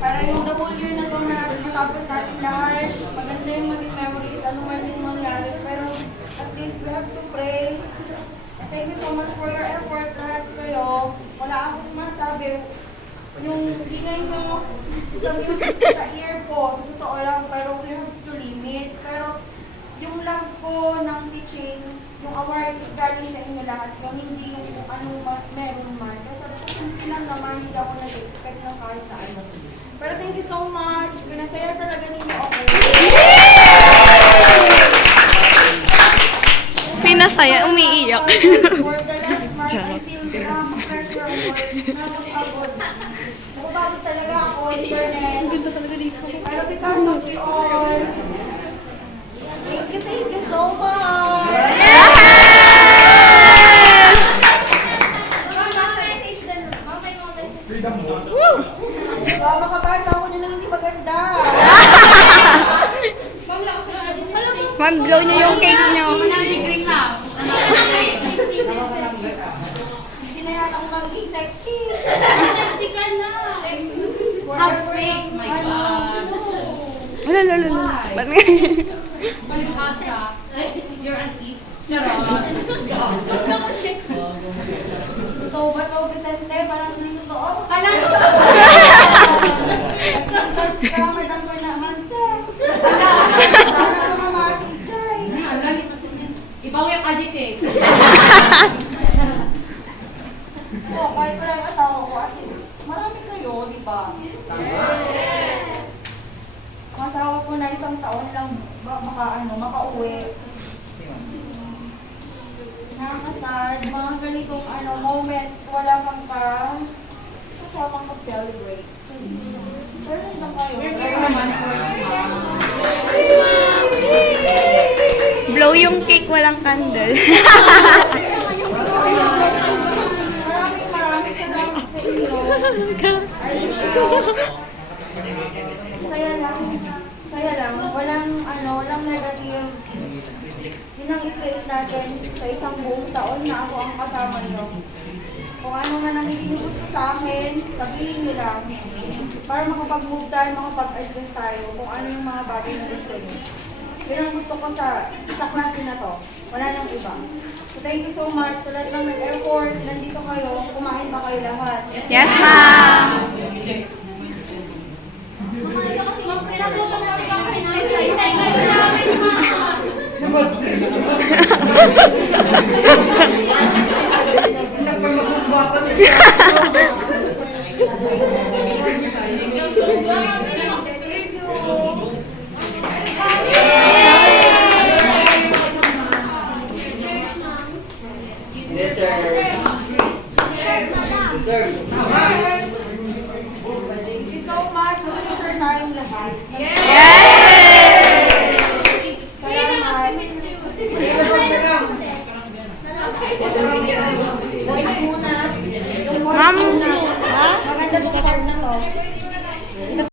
Para yung the whole year na ito matapos natin lahat, maganda yung maging memories, ano man yung mangyari. Pero at least we have to pray. Thank you so much for your effort, lahat kayo. Wala akong masabi. Yung ingay mo sa music sa ear ko, totoo lang, pero we have to limit. Pero yung love ko ng teaching, yung award is galing sa inyo lahat. Yung hindi yung kung anong meron man. Kasi sabi ko, simple lang naman, hindi ako nag-expect ng kahit na ano. Pero thank you so much. Pinasaya talaga ninyo ako. Pinasaya, umiiyak. For the last month, until mag-pressure award, napapagod. Napapagod talaga ako, in fairness. Pero because of you all, thank you so much. Makabasa ako na ng hindi maganda. Ma'am, blow niyo yung cake niyo. Hindi na yata ako magiging sexy. Sexy ka na. Heartbreak, my God. Wala, wala, wala. Ba't nga? Palibhasa. You're an eat. Charot. So, ba to, Vicente? Parang hindi totoo. Alam mo. Nagtantas ka, madam ko naman, sir. Sana ka mamati, Jai. Ibaw yung adit eh. Oo, kahit wala yung asawa ko, at least, marami kayo, di ba? Yes! Ang asawa ko na isang taon lang, makauwi. Nakakasad, mga ganitong moment, wala kang kasamang mag-celebrate. Fairness lang kayo. Blow yung cake, walang candle. Maraming salamat sa inyo. I miss you. Saya lang. Walang negative. Yun ang i-create natin sa isang buong taon na ako ang kasama niyo. Kung ano man ang hindi niyo gusto sa akin, sabihin niyo lang. Para makapag-move tayo, makapag-adjust tayo kung ano yung mga bagay na gusto niyo. Yun ang gusto ko sa klase na to. Wala nang iba. So thank you so much sa lahat ng nag-effort. Nandito kayo. Kumain ba kayo lahat? Yes, ma'am. Kumain ka kasi ma'am. Kailangan ko lang namin ang Yes, sir. Yes, sir. Thank you so much. Mag-enter tayong lahat. Salamat. Voice muna. Yung voice Ma'am. muna. Maganda tong card na to.